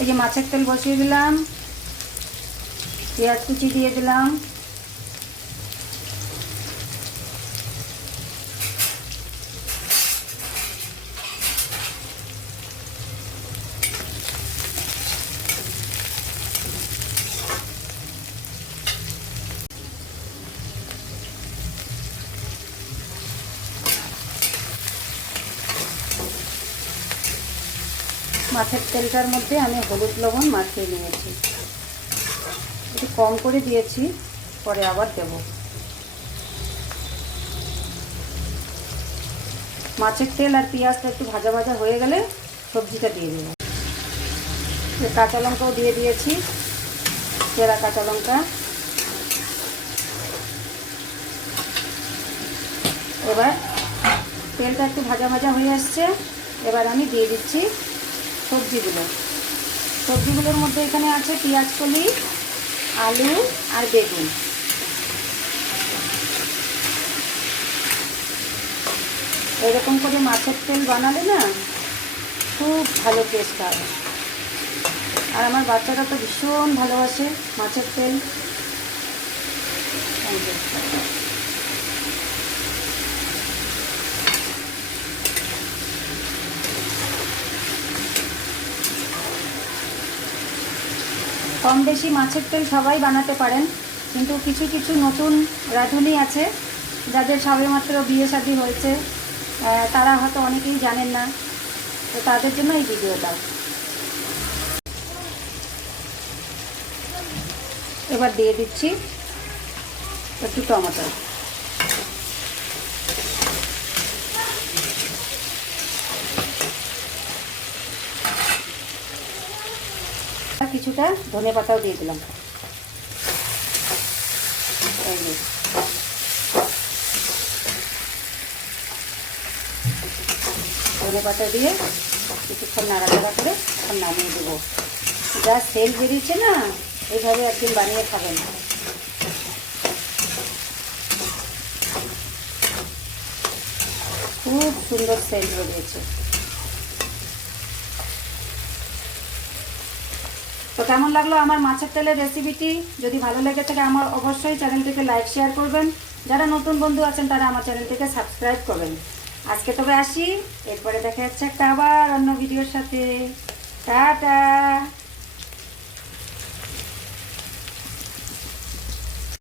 এই যে মাছের তেল বসিয়ে দিলাম, পেঁয়াজ কুচি দিয়ে দিলাম, মাছের তেলটার মধ্যে আমি হলুদ লবণ মাখিয়ে নিয়েছি, একটু কম করে দিয়েছি, পরে আবার দেব। মাছের তেল আর পেঁয়াজটা একটু ভাজা ভাজা হয়ে গেলে সবজিটা দিয়ে দেব। কাঁচা লঙ্কাও দিয়ে দিয়েছি, চেরা কাঁচা লঙ্কা। এবার তেলটা একটু ভাজা ভাজা হয়ে আসছে, এবার আমি দিয়ে দিচ্ছি সবজিগুলোর মধ্যে এখানে আছে পেঁয়াজ কলি, আলু আর বেগুন। এরকম করে মাছের তেল বানালে না খুব ভালো টেস্ট হয়। আর আমার বাচ্চারা তো ভীষণ ভালোবাসে মাছের তেল। কম বেশি মাছের তেল সবাই বানাতে পারেন, কিন্তু কিছু কিছু নতুন রাঁধুনি আছে যাদের সবেমাত্র বিয়ে শাদী হয়েছে, তারা হয়তো অনেকেই জানেন না, তো তাদের জন্য এই ভিডিওটা। এবার দিয়ে দিচ্ছি একটু টমেটো। কিছুটা ধনে পাতাও দিয়ে দিলাম। ধনে পাতা দিয়ে কিছুক্ষণ নাড়াচাড়া করে নামিয়ে দেবো। যা সেল বেরিয়েছে না, এইভাবে একদিন বানিয়ে খাবেন। খুব সুন্দর সেল বেরিয়েছে। তো কেমন লাগলো আমার মাছের তেলের রেসিপিটি? যদি ভালো লেগে থাকে আমার অবশ্যই চ্যানেলটিকে লাইক শেয়ার করবেন। যারা নতুন বন্ধু আছেন তারা আমার চ্যানেলটিকে সাবস্ক্রাইব করবেন। আজকে তবে আসি, এরপরে দেখা যাচ্ছে একটা আবার অন্য ভিডিওর সাথে। টাটা।